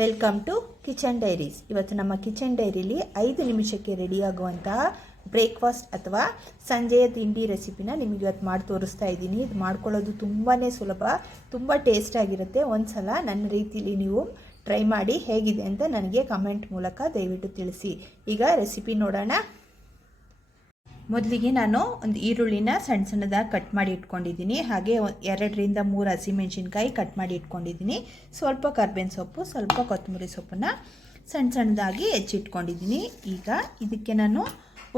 Welcome to kitchen diaries. ಇವತ್ತು ನಮ್ಮ kitchen ಡೈರಿಲಿ 5 ನಿಮಿಷಕ್ಕೆ ರೆಡಿಯಾಗುವಂತಹ ಬ್ರೇಕ್ಫಾಸ್ಟ್ ಅಥವಾ ಸಂಜೆಯ ತಿಂಡಿ ರೆಸಿಪಿನ ನಿಮಗೆ ಇವತ್ತು ಮಾಡಿ ತೋರಿಸ್ತಾ ಇದ್ದೀನಿ. ಇದು ಮಾಡ್ಕೊಳ್ಳೋದು ತುಂಬಾ ಸುಲಭ, ತುಂಬ ಟೇಸ್ಟ್ ಆಗಿರುತ್ತೆ. ಒಂದ್ಸಲ ನನ್ನ ರೀತಿಲಿ ನೀವು ಟ್ರೈ ಮಾಡಿ ಹೇಗಿದೆ ಅಂತ ನನಗೆ ಕಮೆಂಟ್ ಮೂಲಕ ದಯವಿಟ್ಟು ತಿಳಿಸಿ. ಈಗ ರೆಸಿಪಿ ನೋಡೋಣ. ಮೊದಲಿಗೆ ನಾನು ಒಂದು ಈರುಳ್ಳಿನ ಸಣ್ಣ ಸಣ್ಣದಾಗಿ ಕಟ್ ಮಾಡಿ ಇಟ್ಕೊಂಡಿದ್ದೀನಿ. ಹಾಗೆ 2 ರಿಂದ 3 ಹಸಿಮೆಣಸಿನ್ಕಾಯಿ ಕಟ್ ಮಾಡಿ ಇಟ್ಕೊಂಡಿದ್ದೀನಿ. ಸ್ವಲ್ಪ ಕರ್ಬೇವಿನ ಸೊಪ್ಪು, ಸ್ವಲ್ಪ ಕೊತ್ತಂಬರಿ ಸೊಪ್ಪನ್ನು ಸಣ್ಣ ಸಣ್ಣದಾಗಿ ಹೆಚ್ಚಿಟ್ಕೊಂಡಿದ್ದೀನಿ. ಈಗ ಇದಕ್ಕೆ ನಾನು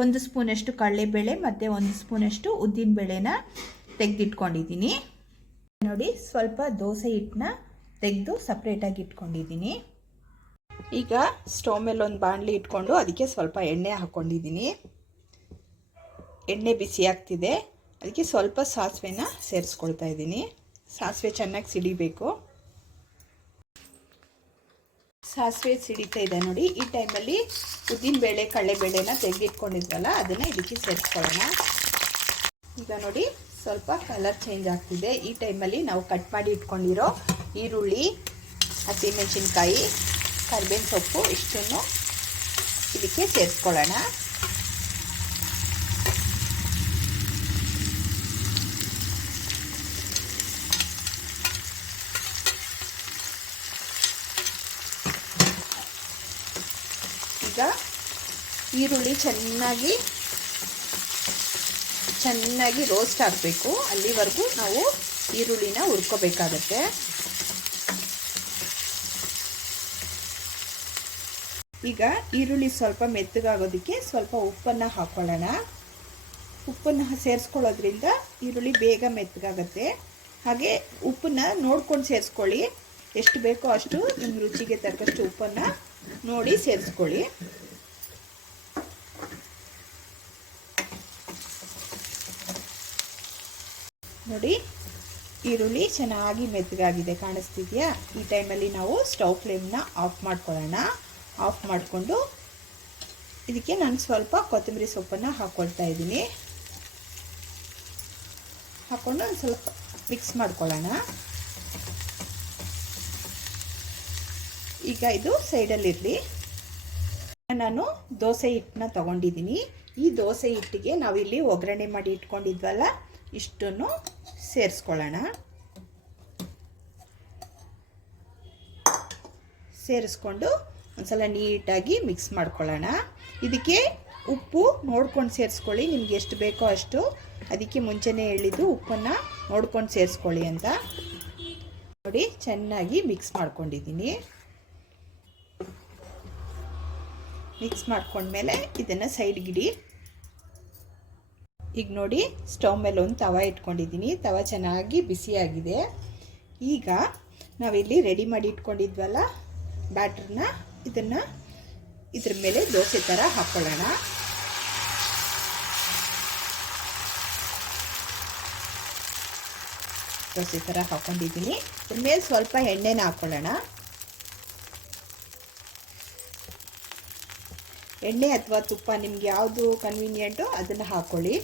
1 ಸ್ಪೂನಷ್ಟು ಕಡಲೆಬೇಳೆ ಮತ್ತು 1 ಸ್ಪೂನಷ್ಟು ಉದ್ದಿನಬೇಳೆನ ತೆಗೆದಿಟ್ಕೊಂಡಿದ್ದೀನಿ. ನೋಡಿ, ಸ್ವಲ್ಪ ದೋಸೆ ಹಿಟ್ಟನ್ನ ತೆಗೆದು ಸಪ್ರೇಟಾಗಿ ಇಟ್ಕೊಂಡಿದ್ದೀನಿ. ಈಗ ಸ್ಟವ್ ಮೇಲೆ ಒಂದು ಬಾಣಲಿ ಇಟ್ಕೊಂಡು ಅದಕ್ಕೆ ಸ್ವಲ್ಪ ಎಣ್ಣೆ ಹಾಕ್ಕೊಂಡಿದ್ದೀನಿ. ಎಣ್ಣೆ ಬಿಸಿ ಆಗ್ತಿದೆ, ಅದಕ್ಕೆ ಸ್ವಲ್ಪ ಸಾಸಿವೆನ ಸೇರಿಸ್ಕೊಳ್ತಾ ಇದ್ದೀನಿ. ಸಾಸಿವೆ ಚೆನ್ನಾಗಿ ಸಿಡಿಬೇಕು. ಸಾಸಿವೆ ಸಿಡಿತಾ ಇದೆ ನೋಡಿ. ಈ ಟೈಮಲ್ಲಿ ಉದ್ದಿನಬೇಳೆ ಕಡಲೆಬೇಳೆನ ತೆಗೆದಿಟ್ಕೊಂಡಿದ್ವಲ್ಲ ಅದನ್ನು ಇದಕ್ಕೆ ಸೇರಿಸ್ಕೊಳ್ಳೋಣ. ಈಗ ನೋಡಿ, ಸ್ವಲ್ಪ ಕಲರ್ ಚೇಂಜ್ ಆಗ್ತಿದೆ. ಈ ಟೈಮಲ್ಲಿ ನಾವು ಕಟ್ ಮಾಡಿ ಇಟ್ಕೊಂಡಿರೋ ಈರುಳ್ಳಿ, ಹಸಿಮೆಣಸಿನ್ಕಾಯಿ, ಕರಿಬೇವಿನ ಸೊಪ್ಪು ಇಷ್ಟನ್ನು ಇದಕ್ಕೆ ಸೇರಿಸ್ಕೊಳ್ಳೋಣ. ಈಗ ಈರುಳ್ಳಿ ಚೆನ್ನಾಗಿ ರೋಸ್ಟ್ ಆಗಬೇಕು. ಅಲ್ಲಿವರೆಗೂ ನಾವು ಈರುಳ್ಳಿನ ಹುರ್ಕೋಬೇಕಾಗತ್ತೆ. ಈಗ ಈರುಳ್ಳಿ ಸ್ವಲ್ಪ ಮೆತ್ತಗಾಗೋದಕ್ಕೆ ಸ್ವಲ್ಪ ಉಪ್ಪನ್ನು ಹಾಕ್ಕೊಳ್ಳೋಣ. ಉಪ್ಪನ್ನು ಸೇರಿಸ್ಕೊಳ್ಳೋದ್ರಿಂದ ಈರುಳ್ಳಿ ಬೇಗ ಮೆತ್ತಗಾಗತ್ತೆ. ಹಾಗೆ ಉಪ್ಪನ್ನ ನೋಡ್ಕೊಂಡು ಸೇರಿಸ್ಕೊಳ್ಳಿ. ಎಷ್ಟು ಬೇಕೋ ಅಷ್ಟು ನಿಮ್ಮ ರುಚಿಗೆ ತಕ್ಕಷ್ಟು ಉಪ್ಪನ್ನು ನೋಡಿ ಸೇರಿಸ್ಕೊಳ್ಳಿ. ನೋಡಿ, ಈರುಳ್ಳಿ ಚೆನ್ನಾಗಿ ಮೆತ್ತಗಾಗಿದೆ, ಕಾಣಿಸ್ತಿದೆಯಾ? ಈ ಟೈಮಲ್ಲಿ ನಾವು ಸ್ಟವ್ ಫ್ಲೇಮ್ನ ಆಫ್ ಮಾಡ್ಕೊಳ್ಳೋಣ. ಆಫ್ ಮಾಡಿಕೊಂಡು ಇದಕ್ಕೆ ನಾನು ಸ್ವಲ್ಪ ಕೊತ್ತಂಬರಿ ಸೊಪ್ಪನ್ನು ಹಾಕ್ಕೊಳ್ತಾ ಇದ್ದೀನಿ. ಹಾಕ್ಕೊಂಡು ಒಂದು ಸ್ವಲ್ಪ ಮಿಕ್ಸ್ ಮಾಡ್ಕೊಳ್ಳೋಣ. ಈಗ ಇದು ಸೈಡಲ್ಲಿರಲಿ. ನಾನು ದೋಸೆ ಹಿಟ್ಟನ್ನ ತಗೊಂಡಿದ್ದೀನಿ. ಈ ದೋಸೆ ಹಿಟ್ಟಿಗೆ ನಾವಿಲ್ಲಿ ಒಗ್ಗರಣೆ ಮಾಡಿ ಇಟ್ಕೊಂಡಿದ್ವಲ್ಲ ಇಷ್ಟನ್ನು ಸೇರಿಸ್ಕೊಳ್ಳೋಣ. ಸೇರಿಸ್ಕೊಂಡು ಒಂದ್ಸಲ ನೀಟಾಗಿ ಮಿಕ್ಸ್ ಮಾಡ್ಕೊಳ್ಳೋಣ. ಇದಕ್ಕೆ ಉಪ್ಪು ನೋಡ್ಕೊಂಡು ಸೇರಿಸ್ಕೊಳ್ಳಿ, ನಿಮ್ಗೆ ಎಷ್ಟು ಬೇಕೋ ಅಷ್ಟು. ಅದಕ್ಕೆ ಮುಂಚೆನೇ ಹೇಳಿದ್ದು ಉಪ್ಪನ್ನು ನೋಡ್ಕೊಂಡು ಸೇರಿಸ್ಕೊಳ್ಳಿ ಅಂತ. ನೋಡಿ, ಚೆನ್ನಾಗಿ ಮಿಕ್ಸ್ ಮಾಡ್ಕೊಂಡಿದ್ದೀನಿ. ಮಿಕ್ಸ್ ಮಾಡ್ಕೊಂಡ್ಮೇಲೆ ಇದನ್ನು ಸೈಡ್ಗಿಡಿ. ಈಗ ನೋಡಿ, ಸ್ಟವ್ ಮೇಲೆ ಒಂದು ತವ ಇಟ್ಕೊಂಡಿದ್ದೀನಿ. ತವ ಚೆನ್ನಾಗಿ ಬಿಸಿಯಾಗಿದೆ. ಈಗ ನಾವಿಲ್ಲಿ ರೆಡಿ ಮಾಡಿ ಇಟ್ಕೊಂಡಿದ್ವಲ್ಲ ಬ್ಯಾಟ್ರನ್ನ, ಇದನ್ನು ಇದ್ರ ಮೇಲೆ ದೋಸೆ ಥರ ಹಾಕ್ಕೊಳ್ಳೋಣ. ದೋಸೆ ಥರ ಹಾಕ್ಕೊಂಡಿದ್ದೀನಿ. ಇದ್ರ ಮೇಲೆ ಸ್ವಲ್ಪ ಎಣ್ಣೆನ ಹಾಕ್ಕೊಳ್ಳೋಣ. ಎಣ್ಣೆ ಅಥವಾ ತುಪ್ಪ ನಿಮ್ಗೆ ಯಾವುದು ಕನ್ವೀನಿಯೆಂಟು ಅದನ್ನು ಹಾಕ್ಕೊಳ್ಳಿ.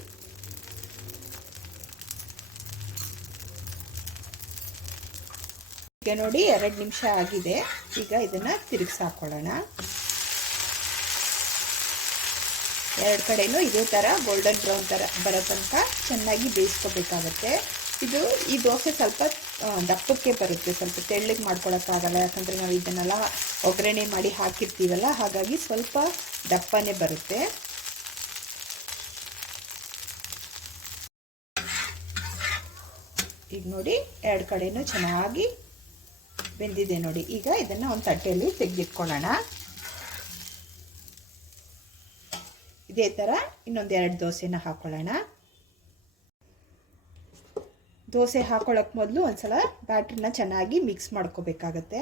ಈಗ ನೋಡಿ, 2 ನಿಮಿಷ ಆಗಿದೆ. ಈಗ ಇದನ್ನು ತಿರುಗಿಸಿ ಹಾಕ್ಕೊಳ್ಳೋಣ. 2 ಕಡೆನೂ ಇದೇ ಥರ ಗೋಲ್ಡನ್ ಬ್ರೌನ್ ಥರ ಬರೋ ತನಕ ಚೆನ್ನಾಗಿ ಬೇಯಿಸ್ಕೋಬೇಕಾಗತ್ತೆ. ಈ ದೋಸೆ ಸ್ವಲ್ಪ ದಪ್ಪಕ್ಕೆ ಬರುತ್ತೆ, ಸ್ವಲ್ಪ ತೆಳ್ಳಗೆ ಮಾಡ್ಕೊಳಕ್ಕಾಗಲ್ಲ. ಯಾಕಂದರೆ ನಾವು ಇದನ್ನೆಲ್ಲ ಒಗ್ಗರಣೆ ಮಾಡಿ ಹಾಕಿರ್ತೀವಲ್ಲ, ಹಾಗಾಗಿ ಸ್ವಲ್ಪ ದಪ್ಪನೇ ಬರುತ್ತೆ. ಈಗ ನೋಡಿ, 2 ಕಡೆನೂ ಚೆನ್ನಾಗಿ ಬೆಂದಿದೆ ನೋಡಿ. ಈಗ ಇದನ್ನು ಒಂದು ತಟ್ಟೆಯಲ್ಲಿ ತೆಗೆದಿಟ್ಕೊಳ್ಳೋಣ. ಇದೇ ಥರ ಇನ್ನೊಂದು 2 ದೋಸೆನ ಹಾಕ್ಕೊಳ್ಳೋಣ. ದೋಸೆ ಹಾಕೊಳ್ಳೋಕೆ ಮೊದಲು ಒಂದ್ಸಲ ಬ್ಯಾಟ್ರನ್ನ ಚೆನ್ನಾಗಿ ಮಿಕ್ಸ್ ಮಾಡ್ಕೋಬೇಕಾಗತ್ತೆ.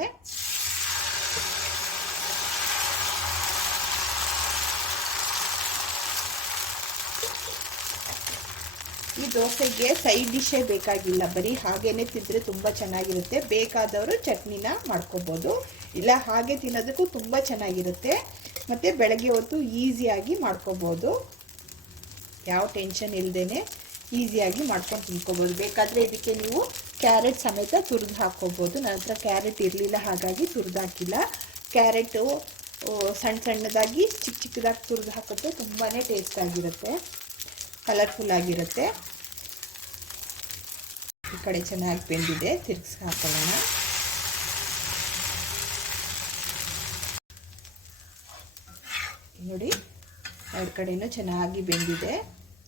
ಈ ದೋಸೆಗೆ ಸೈಡ್ ಡಿಶೇ ಬೇಕಾಗಿಲ್ಲ, ಬರೀ ಹಾಗೇನೆ ತಿಂದರೆ ತುಂಬ ಚೆನ್ನಾಗಿರುತ್ತೆ. ಬೇಕಾದವರು ಚಟ್ನಿನ ಮಾಡ್ಕೋಬೋದು, ಇಲ್ಲ ಹಾಗೆ ತಿನ್ನೋದಕ್ಕೂ ತುಂಬ ಚೆನ್ನಾಗಿರುತ್ತೆ. ಮತ್ತು ಬೆಳಗ್ಗೆ ಹೊತ್ತು ಈಸಿಯಾಗಿ ಮಾಡ್ಕೋಬೋದು, ಯಾವ ಟೆನ್ಷನ್ ಇಲ್ಲದೇ ಈಸಿಯಾಗಿ ಮಾಡ್ಕೊಂಡು ತಿನ್ಕೋಬೋದು. ಬೇಕಾದರೆ ಇದಕ್ಕೆ ನೀವು ಕ್ಯಾರೆಟ್ ಸಮೇತ ತುರಿದು ಹಾಕ್ಕೋಬೋದು. ನನ್ನ ಹತ್ರ ಕ್ಯಾರೆಟ್ ಇರಲಿಲ್ಲ, ಹಾಗಾಗಿ ತುರಿದು ಹಾಕಿಲ್ಲ. ಕ್ಯಾರೆಟು ಸಣ್ಣ ಸಣ್ಣದಾಗಿ ಚಿಕ್ಕ ಚಿಕ್ಕದಾಗಿ ತುರಿದು ಹಾಕಿದ್ರೆ ತುಂಬಾ ಟೇಸ್ಟ್ ಆಗಿರುತ್ತೆ, ಕಲರ್ಫುಲ್ ಆಗಿರುತ್ತೆ. ಈ ಕಡೆ ಚೆನ್ನಾಗಿ ಬೆಂದಿದೆ, ತಿರ್ಗಿಸಿ ಹಾಕೊಳ್ಳೋಣ. ನೋಡಿ, ಎರಡು ಕಡೆಯೂ ಚೆನ್ನಾಗಿ ಬೆಂದಿದೆ.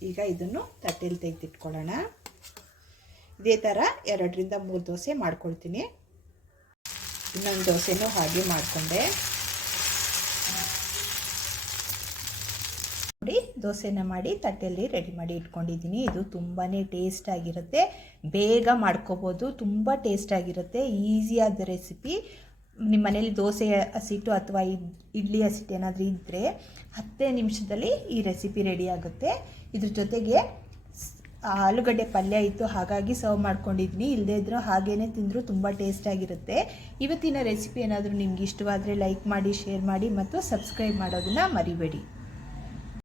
ಈಗ ಇದನ್ನು ತಟ್ಟೆಯಲ್ಲಿ ತೆಗೆದಿಟ್ಕೊಳ್ಳೋಣ. ಇದೇ ಥರ 2ರಿಂದ 3 ದೋಸೆ ಮಾಡ್ಕೊಳ್ತೀನಿ. ಇನ್ನೊಂದು ದೋಸೆನೂ ಹಾಗೆ ಮಾಡಿಕೊಂಡೆ. ನೋಡಿ, ದೋಸೆನ ಮಾಡಿ ತಟ್ಟೆಯಲ್ಲಿ ರೆಡಿ ಮಾಡಿ ಇಟ್ಕೊಂಡಿದ್ದೀನಿ. ಇದು ತುಂಬಾ ಟೇಸ್ಟ್ ಆಗಿರುತ್ತೆ, ಬೇಗ ಮಾಡ್ಕೋಬೋದು, ತುಂಬ ಟೇಸ್ಟ್ ಆಗಿರುತ್ತೆ. ಈಸಿಯಾದ ರೆಸಿಪಿ. ನಿಮ್ಮ ಮನೇಲಿ ದೋಸೆ ಹಸಿಟ್ಟು ಅಥವಾ ಇಡ್ಲಿ ಹಸಿಟ್ಟು ಏನಾದರೂ ಇದ್ದರೆ 10 ನಿಮಿಷದಲ್ಲಿ ಈ ರೆಸಿಪಿ ರೆಡಿ ಆಗುತ್ತೆ. ಇದ್ರ ಜೊತೆಗೆ ಆಲೂಗಡ್ಡೆ ಪಲ್ಯ ಇತ್ತು, ಹಾಗಾಗಿ ಸರ್ವ್ ಮಾಡ್ಕೊಂಡಿದ್ದೀನಿ. ಇಲ್ಲದೇ ಇದ್ದರೂ ಹಾಗೇ ತಿಂದರೂ ತುಂಬ ಟೇಸ್ಟಾಗಿರುತ್ತೆ. ಇವತ್ತಿನ ರೆಸಿಪಿ ಏನಾದರೂ ನಿಮ್ಗೆ ಇಷ್ಟವಾದರೆ ಲೈಕ್ ಮಾಡಿ, ಶೇರ್ ಮಾಡಿ ಮತ್ತು ಸಬ್ಸ್ಕ್ರೈಬ್ ಮಾಡೋದನ್ನು ಮರಿಬೇಡಿ.